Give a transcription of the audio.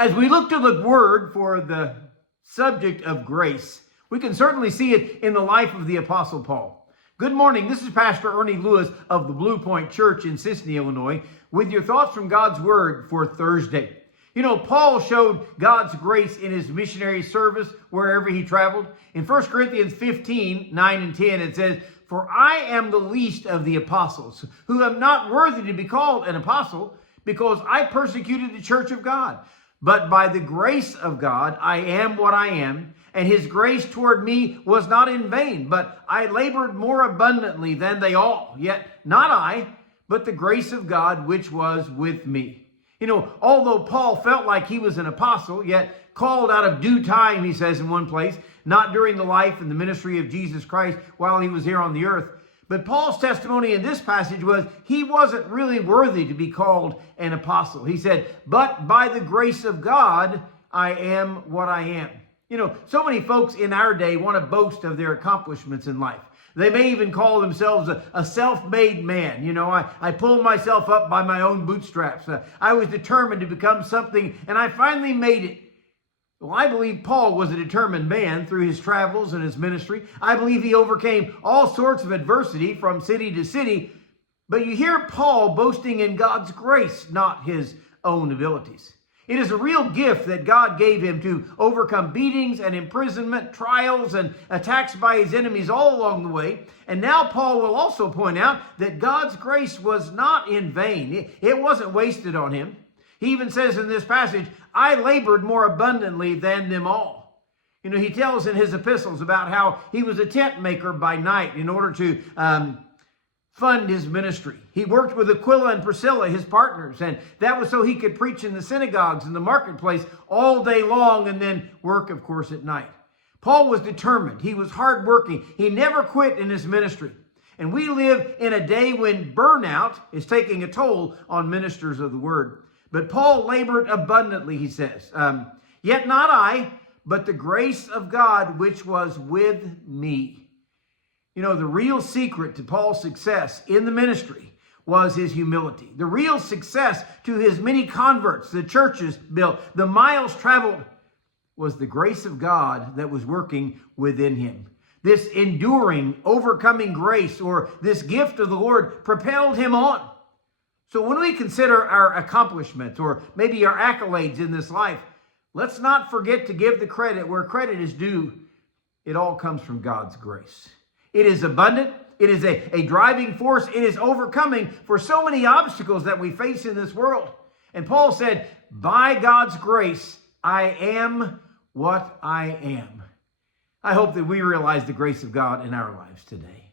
As we look to the word for the subject of grace, we can certainly see it in the life of the Apostle Paul. Good morning. This is Pastor Ernie Lewis of the Blue Point Church in Sisseton, Illinois, with your thoughts from God's Word for Thursday. You know, Paul showed God's grace in his missionary service wherever he traveled. In 1 Corinthians 15, 9 and 10, it says, "For I am the least of the apostles, who am not worthy to be called an apostle, because I persecuted the church of God. But by the grace of God, I am what I am, and his grace toward me was not in vain, but I labored more abundantly than they all. Yet not I, but the grace of God which was with me." You know, although Paul felt like he was an apostle, yet called out of due time, he says in one place, not during the life and the ministry of Jesus Christ while he was here on the earth. But Paul's testimony in this passage was he wasn't really worthy to be called an apostle. He said, "But by the grace of God, I am what I am." You know, so many folks in our day want to boast of their accomplishments in life. They may even call themselves a self-made man. You know, I pulled myself up by my own bootstraps. I was determined to become something, and I finally made it. Well, I believe Paul was a determined man through his travels and his ministry. I believe he overcame all sorts of adversity from city to city. But you hear Paul boasting in God's grace, not his own abilities. It is a real gift that God gave him to overcome beatings and imprisonment, trials and attacks by his enemies all along the way. And now Paul will also point out that God's grace was not in vain. It wasn't wasted on him. He even says in this passage, "I labored more abundantly than them all." You know, he tells in his epistles about how he was a tent maker by night in order to fund his ministry. He worked with Aquila and Priscilla, his partners, and that was so he could preach in the synagogues and the marketplace all day long and then work, of course, at night. Paul was determined. He was hardworking. He never quit in his ministry. And we live in a day when burnout is taking a toll on ministers of the word. But Paul labored abundantly, he says. "Yet not I, but the grace of God which was with me." You know, the real secret to Paul's success in the ministry was his humility. The real success to his many converts, the churches built, the miles traveled, was the grace of God that was working within him. This enduring, overcoming grace, or this gift of the Lord, propelled him on. So when we consider our accomplishments or maybe our accolades in this life, let's not forget to give the credit where credit is due. It all comes from God's grace. It is abundant. It is a driving force. It is overcoming for so many obstacles that we face in this world. And Paul said, "By God's grace, I am what I am." I hope that we realize the grace of God in our lives today.